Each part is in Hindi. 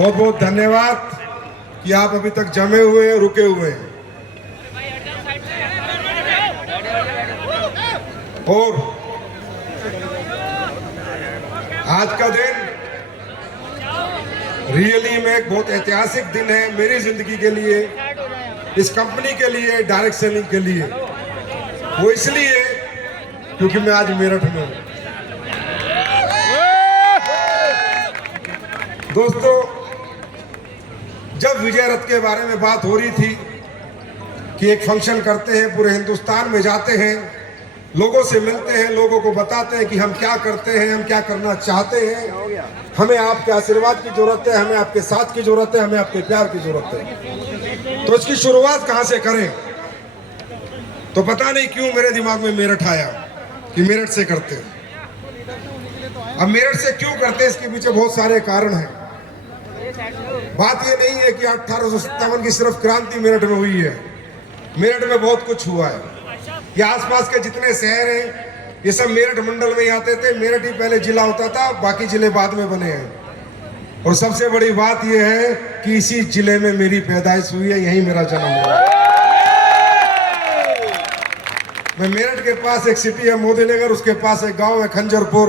बहुत बहुत धन्यवाद कि आप अभी तक जमे हुए हैं, रुके हुए हैं। और आज का दिन रियली में एक बहुत ऐतिहासिक दिन है मेरी जिंदगी के लिए, इस कंपनी के लिए, डायरेक्ट सेलिंग के लिए। वो इसलिए क्योंकि मैं आज मेरठ में हूं। दोस्तों, जब विजय रथ के बारे में बात हो रही थी कि एक फंक्शन करते हैं, पूरे हिंदुस्तान में जाते हैं, लोगों से मिलते हैं, लोगों को बताते हैं कि हम क्या करते हैं, हम क्या करना चाहते हैं, हमें आपके आशीर्वाद की जरूरत है, हमें आपके साथ की जरूरत है, हमें आपके प्यार की जरूरत है। तो इसकी शुरुआत कहां से करें? तो पता नहीं क्यों मेरे दिमाग में मेरठ आया कि मेरठ से करते हैं। अब मेरठ से क्यों करते हैं, इसके पीछे बहुत सारे कारण हैं। बात ये नहीं है कि 1857 की सिर्फ क्रांति मेरठ में हुई है। मेरठ में बहुत कुछ हुआ है। ये आसपास के जितने शहर हैं, ये सब मेरठ मंडल में ही आते थे। मेरठ ही पहले जिला होता था, बाकी जिले बाद में बने हैं। और सबसे बड़ी बात यह है कि इसी जिले में मेरी पैदाइश हुई है, यहीं मेरा जन्म हुआ। मैं मेरठ के पास एक सिटी है मोदीनगर, उसके पास एक गांव है खंजरपुर,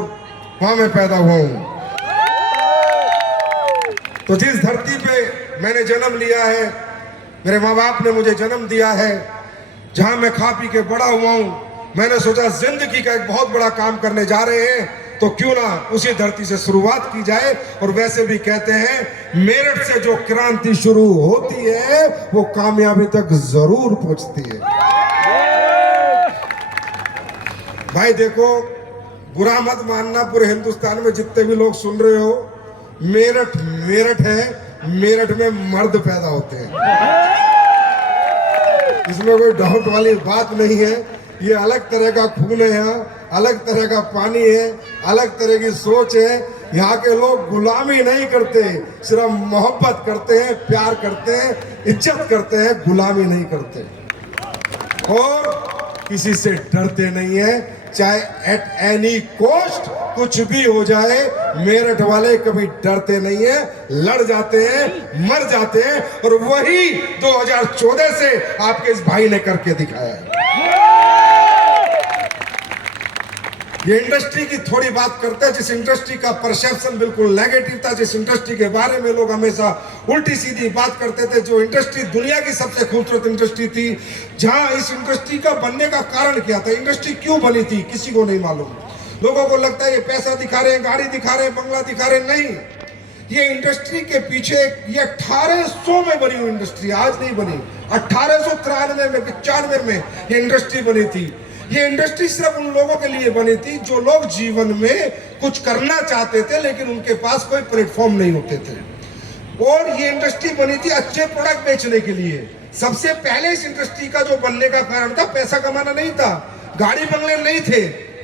वहां मैं पैदा हुआ हूं। तो जिस धरती पे मैंने जन्म लिया है, मेरे माँ बाप ने मुझे जन्म दिया है, जहां मैं खा पी के बड़ा हुआ हूं, मैंने सोचा जिंदगी का एक बहुत बड़ा काम करने जा रहे हैं, तो क्यों ना उसी धरती से शुरुआत की जाए। और वैसे भी कहते हैं मेरठ से जो क्रांति शुरू होती है वो कामयाबी तक जरूर पहुंचती है। भाई देखो, बुरा मत मानना, पूरे हिंदुस्तान में जितने भी लोग सुन रहे हो, मेरठ मेरठ है, मेरठ में मर्द पैदा होते हैं, इसमें कोई डाउट वाली बात नहीं है। ये अलग तरह का खून है, यहाँ अलग तरह का पानी है, अलग तरह की सोच है। यहाँ के लोग गुलामी नहीं करते, सिर्फ मोहब्बत करते हैं, प्यार करते हैं, इज्जत करते हैं, गुलामी नहीं करते। और किसी से डरते नहीं है, चाहे एट एनी कॉस्ट कुछ भी हो जाए। मेरठ वाले कभी डरते नहीं है, लड़ जाते हैं, मर जाते हैं। और वही 2014 से आपके इस भाई ने करके दिखाया है। ये इंडस्ट्री की थोड़ी बात करते हैं, जिस इंडस्ट्री का परसेप्शन बिल्कुल नेगेटिव था, जिस इंडस्ट्री के बारे में लोग हमेशा उल्टी सीधी बात करते थे, जो इंडस्ट्री दुनिया की सबसे खूबसूरत इंडस्ट्री थी, जहां इस इंडस्ट्री का बनने का कारण क्या था, इंडस्ट्री क्यों बनी थी, किसी को नहीं मालूम। लोगों को लगता है ये पैसा दिखा रहे हैं, गाड़ी दिखा रहे हैं, बंगला दिखा रहे हैं। नहीं, ये इंडस्ट्री के पीछे ये 1800 में बनी हुई इंडस्ट्री, आज नहीं बनी। 1893 में, 95 में ये इंडस्ट्री बनी थी। ये इंडस्ट्री सिर्फ उन लोगों के लिए बनी थी जो लोग जीवन में कुछ करना चाहते थे, लेकिन उनके पास कोई प्लेटफॉर्म नहीं होते थे। और ये इंडस्ट्री बनी थी अच्छे प्रोडक्ट बेचने के लिए। सबसे पहले इस इंडस्ट्री का जो बनने का कारण था, पैसा कमाना नहीं था, गाड़ी बंगले नहीं थे,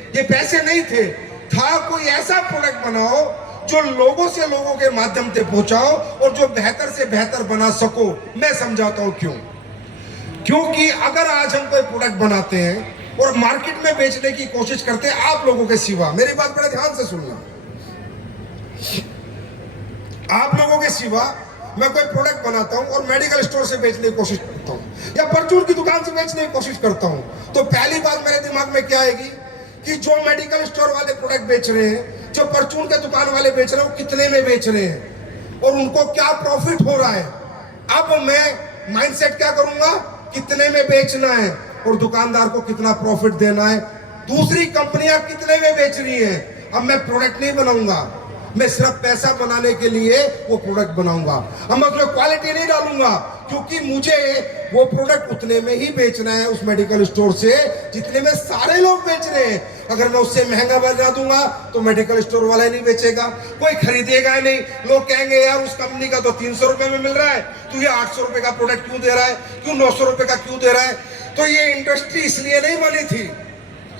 ये पैसे नहीं थे, था कोई ऐसा प्रोडक्ट बनाओ जो लोगों से लोगों के माध्यम से पहुंचाओ और जो बेहतर से बेहतर बना सको। मैं समझाता हूं क्यों। क्योंकि अगर आज हम कोई प्रोडक्ट बनाते हैं और मार्केट में बेचने की कोशिश करते हैं, आप लोगों के सिवा, मेरी बात बड़े ध्यान से सुनना, आप लोगों के सिवा मैं कोई प्रोडक्ट बनाता हूं और मेडिकल स्टोर से बेचने की कोशिश करता हूं या परचून की दुकान से बेचने की कोशिश करता हूं, तो पहली बात मेरे दिमाग में क्या आएगी कि जो मेडिकल स्टोर वाले प्रोडक्ट बेच रहे हैं, जो परचून के दुकान वाले बेच रहे हैं, वो कितने में बेच रहे हैं और उनको क्या प्रॉफिट हो रहा है। अब मैं माइंडसेट क्या करूंगा, कितने में बेचना है और दुकानदार को कितना प्रॉफिट देना है। दूसरी कंपनियां कितने में बेच रही हैं, अब मैं प्रोडक्ट नहीं बनाऊंगा, मैं सिर्फ पैसा बनाने के लिए वो प्रोडक्ट बनाऊंगा। अब मैं उसमें क्वालिटी नहीं डालूंगा, क्योंकि मुझे वो प्रोडक्ट उतने में ही बेचना है उस मेडिकल स्टोर से जितने में सारे लोग बेच रहे हैं। अगर मैं उससे महंगा बना दूंगा तो मेडिकल स्टोर वाला ही नहीं बेचेगा, कोई खरीदेगा ही नहीं। लोग कहेंगे यार उस कंपनी का तो 300 रुपए में मिल रहा है, तू ये 800 रुपए का प्रोडक्ट क्यों दे रहा है, क्यों 900 रुपए का क्यों दे रहा है। तो ये इंडस्ट्री इसलिए नहीं बनी थी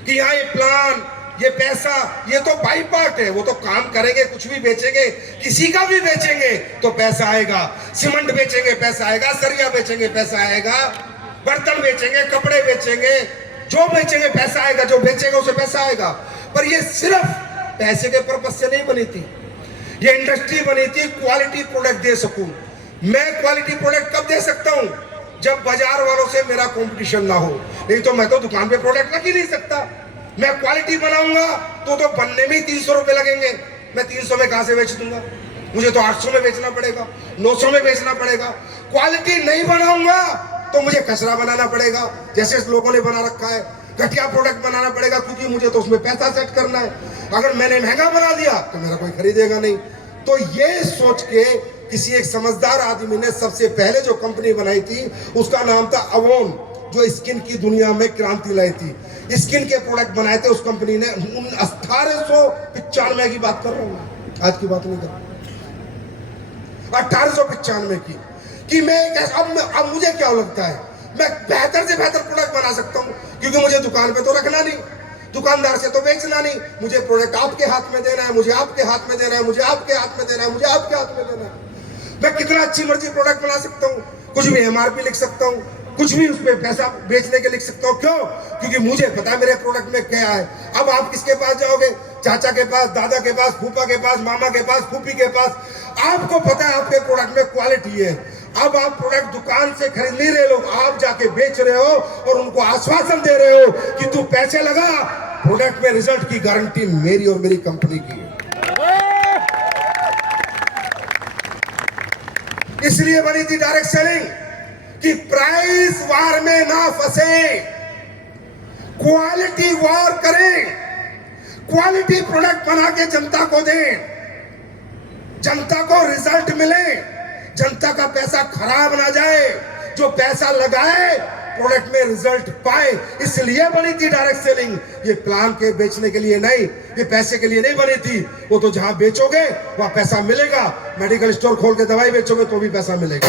कि यहाँ ये प्लान, ये पैसा, ये तो बाई पार्ट है। वो तो काम करेंगे, कुछ भी बेचेंगे, किसी का भी बेचेंगे तो पैसा आएगा। सीमेंट बेचेंगे पैसा आएगा, सरिया बेचेंगे पैसा आएगा, बर्तन बेचेंगे, कपड़े बेचेंगे, जो बेचेंगे पैसा आएगा, जो बेचेगा उसे पैसा आएगा। पर ये सिर्फ पैसे के पर्पज से नहीं बनी थी, ये इंडस्ट्री बनी थी क्वालिटी प्रोडक्ट दे सकूं। मैं क्वालिटी प्रोडक्ट कब दे सकता हूं? जब बाजार वालों से मेरा कंपटीशन ना हो। नहीं तो मैं तो दुकान पे प्रोडक्ट रख ही नहीं सकता। मैं क्वालिटी बनाऊंगा तो बनने में 300 रुपए लगेंगे। मैं 300 में कहां से बेच दूंगा? मुझे तो 800 में बेचना पड़ेगा, 900 में बेचना पड़ेगा। क्वालिटी नहीं बनाऊंगा तो मुझे कचरा बनाना पड़ेगा, जैसे लोगों ने बना रखा है। घटिया प्रोडक्ट बनाना पड़ेगा, क्योंकि मुझे तो उसमें पैसा सेट करना है। अगर मैंने महंगा बना दिया तो मेरा कोई खरीदेगा नहीं। तो ये सोच के किसी एक समझदार आदमी ने सबसे पहले जो कंपनी बनाई थी उसका नाम था अवोन, जो स्किन की दुनिया में क्रांति लाई थी। स्किन के प्रोडक्ट बनाए थे उस कंपनी ने। 1895 की बात कर रहा हूँ, आज की बात नहीं कर रहा, 1895 की। कि मैं अब मुझे क्या लगता है, मैं बेहतर से बेहतर प्रोडक्ट बना सकता हूं, क्योंकि मुझे दुकान पे तो रखना नहीं, दुकानदार से तो बेचना नहीं। मुझे प्रोडक्ट आपके हाथ में देना है, मुझे आपके हाथ में देना है, मुझे आपके हाथ में देना है, मुझे आपके हाथ में देना है। मैं कितना अच्छी मर्जी प्रोडक्ट बना सकता हूँ, कुछ भी एमआरपी लिख सकता हूँ, कुछ भी उस पर पैसा बेचने के लिख सकता हूँ। क्यों? क्योंकि मुझे पता है मेरे प्रोडक्ट में क्या है। अब आप किसके पास जाओगे? चाचा के पास, दादा के पास, फूफा के पास, मामा के पास, फूफी के पास। आपको पता है आपके प्रोडक्ट में क्वालिटी है। अब आप प्रोडक्ट दुकान से खरीद नहीं रहे लोग, आप जाके बेच रहे हो और उनको आश्वासन दे रहे हो कि तू पैसे लगा, प्रोडक्ट में रिजल्ट की गारंटी मेरी और मेरी कंपनी की है। इसलिए बनी थी डायरेक्ट सेलिंग कि प्राइस वार में ना फंसे, क्वालिटी वार करें, क्वालिटी प्रोडक्ट बना के जनता को दें, जनता को रिजल्ट मिले, जनता का पैसा खराब ना जाए, जो पैसा लगाए प्रोडक्ट में रिजल्ट पाए। इसलिए बनी थी डायरेक्ट सेलिंग। ये प्लान के बेचने के लिए नहीं, ये पैसे के लिए नहीं बनी थी। वो तो जहां बेचोगे वहां पैसा मिलेगा। मेडिकल स्टोर खोल के दवाई बेचोगे तो भी पैसा मिलेगा,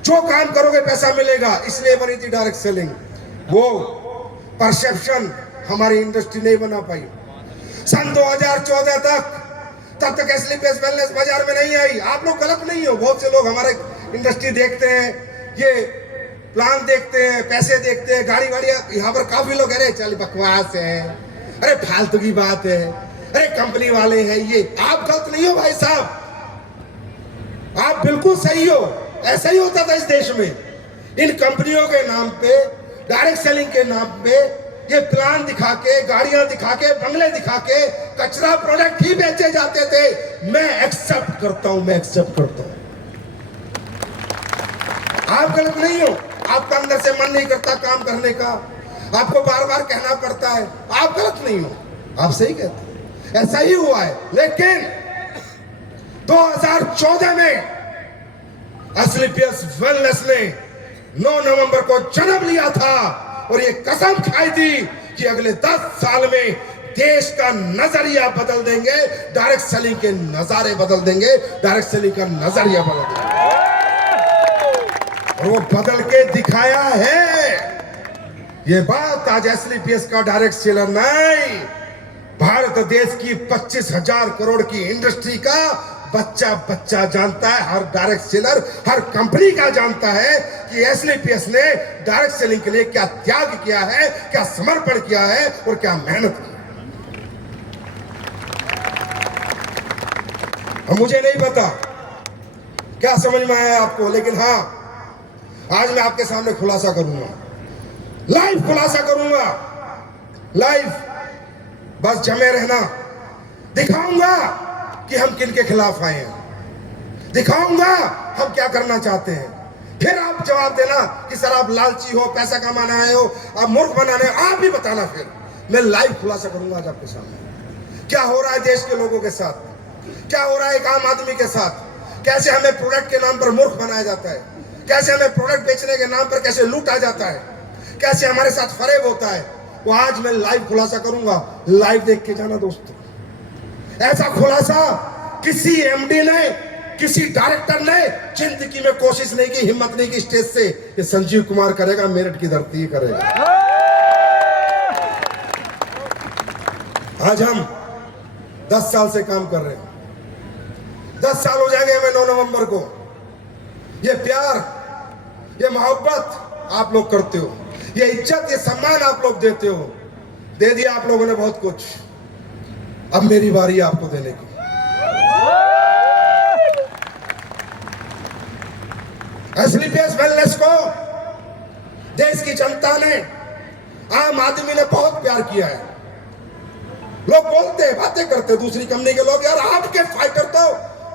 जो काम करोगे पैसा मिलेगा। इसलिए बनी थी डायरेक्ट सेलिंग। वो परसेप्शन हमारी इंडस्ट्री नहीं बना पाई। सन 2014 तब तक स्लीपलेस वेलनेस बाजार में नहीं आई। आप लोग गलत नहीं हो, बहुत से लोग हमारे इंडस्ट्री देखते हैं, ये प्लान देखते हैं, पैसे देखते हैं, गाड़ी वाड़ियां। यहाँ पर काफी लोग अरे चल बकवास है, अरे फालतू की बात है, अरे कंपनी वाले हैं ये। आप गलत नहीं हो भाई साहब, आप बिल्कुल सही हो। ऐसा ही होता था इस देश में। इन कंपनियों के नाम पे, डायरेक्ट सेलिंग के नाम पे ये प्लान दिखा के, गाड़ियां दिखा के, बंगले दिखा के कचरा प्रोडक्ट ही बेचे जाते थे। मैं एक्सेप्ट करता हूं, मैं एक्सेप्ट करता हूं। आप गलत नहीं हो, आपका अंदर से मन नहीं करता काम करने का, आपको बार बार कहना पड़ता है। आप गलत नहीं हो, आप सही कहते हैं, ऐसा ही हुआ है। लेकिन 2014 में स्लीपियस वेलनेस ने 9 नवंबर को जन्म लिया था और ये कसम खाई थी कि अगले 10 साल में देश का नजरिया बदल देंगे, डायरेक्ट सेलिंग के नजारे बदल देंगे, डायरेक्ट सेलिंग का नजरिया बदल देंगे। और वो बदल के दिखाया है। ये बात आज स्लीपियस का डायरेक्ट सेलर नहीं, भारत देश की 25,000 करोड़ की इंडस्ट्री का बच्चा बच्चा जानता है। हर डायरेक्ट सेलर, हर कंपनी का जानता है कि एसलीपीएस ने डायरेक्ट सेलिंग के लिए क्या त्याग किया है, क्या समर्पण किया है और क्या मेहनत की। अब मुझे नहीं पता क्या समझ में आया आपको, लेकिन हाँ, आज मैं आपके सामने खुलासा करूंगा, लाइव खुलासा करूंगा, लाइव। बस जमे रहना, दिखाऊंगा कि हम किन के खिलाफ आए हैं, दिखाऊंगा हम क्या करना चाहते हैं। फिर आप जवाब देना कि सर आप लालची हो, पैसा कमाने आए हो, आप मूर्ख बनाने, आप भी बताना। फिर मैं लाइव खुलासा करूंगा आज आपके सामने क्या हो रहा है देश के लोगों के साथ, क्या हो रहा है एक आम आदमी के साथ, कैसे हमें प्रोडक्ट के नाम पर मूर्ख बनाया जाता है, कैसे हमें प्रोडक्ट बेचने के नाम पर कैसे लूटा जाता है, कैसे हमारे साथ फरेब होता है। वो आज मैं लाइव खुलासा करूंगा, लाइव देख के जाना दोस्तों। ऐसा खुलासा किसी एमडी ने, किसी डायरेक्टर ने जिंदगी में कोशिश नहीं की, हिम्मत नहीं की स्टेज से। ये संजीव कुमार करेगा, मेरठ की धरती करेगा। आज हम 10 साल से काम कर रहे हैं, 10 साल हो जाएंगे हमें 9 नवंबर को। ये प्यार, ये मोहब्बत आप लोग करते हो, ये इज्जत, ये सम्मान आप लोग देते हो। दे दिया आप लोगों ने बहुत कुछ, अब मेरी बारी है आपको देने की। एसलीपीएस वेलनेस को देश की जनता ने, आम आदमी ने बहुत प्यार किया है। लोग बोलते बातें करते दूसरी कंपनी के लोग, यार आपके फाइटर तो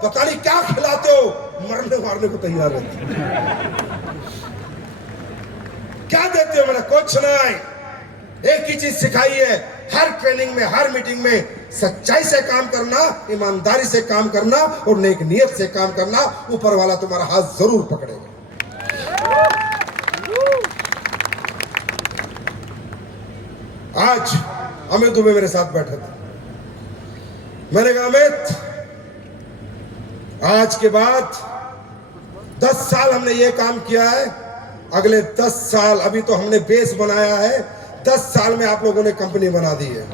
पता नहीं क्या खिलाते हो, मरने मारने को तैयार रहते। क्या देते हो? मैंने कुछ नहीं, एक ही चीज सिखाई है, हर ट्रेनिंग में, हर मीटिंग में सच्चाई से काम करना, ईमानदारी से काम करना और नेक नियत से काम करना। ऊपर वाला तुम्हारा हाथ जरूर पकड़ेगा। आज अमित दुबे मेरे साथ बैठे थे। मैंने कहा अमित, आज के बाद 10 साल हमने ये काम किया है, अगले 10 साल, अभी तो हमने बेस बनाया है, 10 साल में आप लोगों ने कंपनी बना दी है।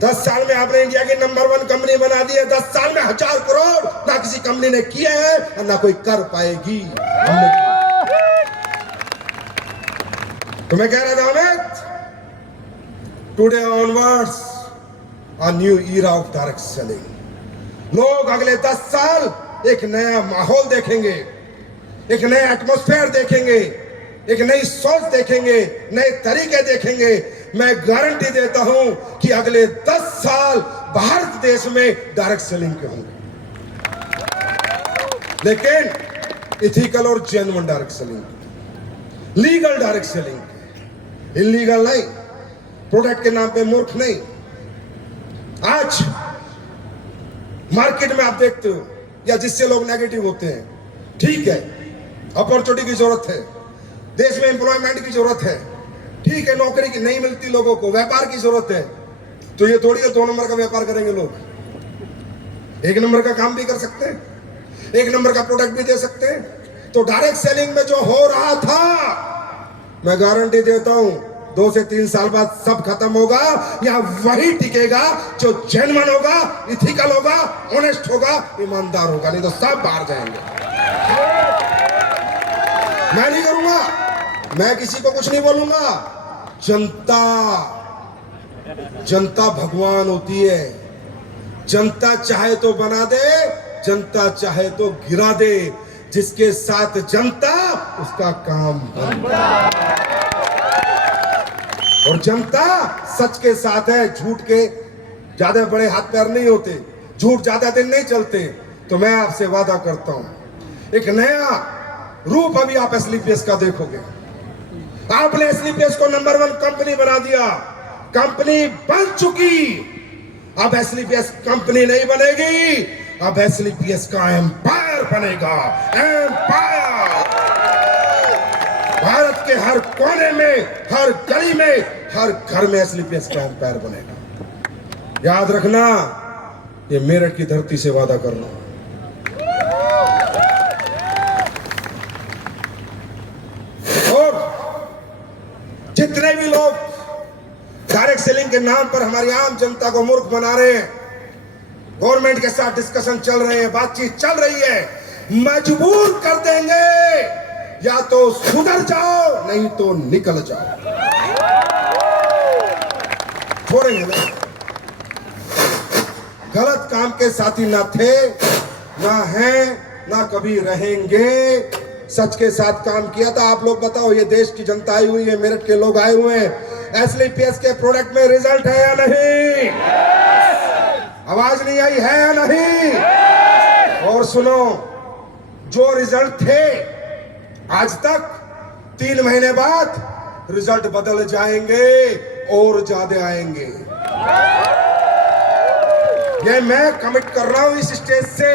10 साल में आपने इंडिया की नंबर 1 कंपनी बना दी है। 10 साल में 1000 करोड़ ना किसी कंपनी ने किए हैं और ना कोई कर पाएगी। तो मैं कह रहा था Amit, today onwards a new era of direct selling। लोग अगले 10 साल एक नया माहौल देखेंगे, एक नया एटमॉस्फेयर देखेंगे, एक नई सोच देखेंगे, नए तरीके देखेंगे। मैं गारंटी देता हूं कि अगले 10 साल भारत देश में डायरेक्ट सेलिंग के होंगे, लेकिन इथिकल और genuine direct selling, legal direct selling, illegal नहीं, प्रोडक्ट के नाम पे मूर्ख नहीं। आज मार्केट में आप देखते हो या जिससे लोग नेगेटिव होते हैं, ठीक है, अपॉर्चुनिटी की जरूरत है, देश में एम्प्लॉयमेंट की जरूरत है, ठीक है, नौकरी की नहीं मिलती लोगों को, व्यापार की जरूरत है, तो ये थोड़ी है 2 नंबर का व्यापार करेंगे लोग। 1 नंबर का काम भी कर सकते हैं, 1 नंबर का प्रोडक्ट भी दे सकते हैं। तो डायरेक्ट सेलिंग में जो हो रहा था, मैं गारंटी देता हूं 2 से 3 साल बाद सब खत्म होगा। या वही टिकेगा जो जेन्युइन होगा, इथिकल होगा, ऑनेस्ट होगा, ईमानदार होगा, नहीं तो सब बाहर जाएंगे। मैं नहीं करूंगा, मैं किसी को कुछ नहीं बोलूंगा। जनता भगवान होती है। जनता चाहे तो बना दे, जनता चाहे तो गिरा दे, जिसके साथ जनता उसका काम बनता। और जनता सच के साथ है, झूठ के ज्यादा बड़े हाथ पैर नहीं होते, झूठ ज्यादा दिन नहीं चलते। तो मैं आपसे वादा करता हूं, एक नया रूप अभी आप एसलीपीएस का देखोगे। आपने एसलीपीएस को नंबर 1 कंपनी बना दिया, कंपनी बन चुकी। अब एसलीपीएस कंपनी नहीं बनेगी, अब एसलीपीएस का एम्पायर बनेगा। एम्पायर भारत के हर कोने में, हर गली में, हर घर में एसलीपीएस का एम्पायर बनेगा। याद रखना, ये मेरठ की धरती से वादा कर रहा हूं। और जितने भी लोग डायरेक्ट सेलिंग के नाम पर हमारी आम जनता को मूर्ख बना रहे हैं, गवर्नमेंट के साथ डिस्कशन चल रहे हैं, बातचीत चल रही है, मजबूर कर देंगे। या तो सुधर जाओ, नहीं तो निकल जाओ, छोड़ेंगे नहीं। गलत काम के साथी ना थे, ना हैं, ना कभी रहेंगे। सच के साथ काम किया था। आप लोग बताओ, ये देश की जनता आई हुई है, मेरठ के लोग आए हुए हैं, एसलीपीएस के प्रोडक्ट में रिजल्ट है या नहीं? आवाज नहीं आई है या नहीं? और सुनो, जो रिजल्ट थे आज तक, 3 महीने बाद रिजल्ट बदल जाएंगे और ज्यादा आएंगे। ये मैं कमिट कर रहा हूं इस स्टेज से।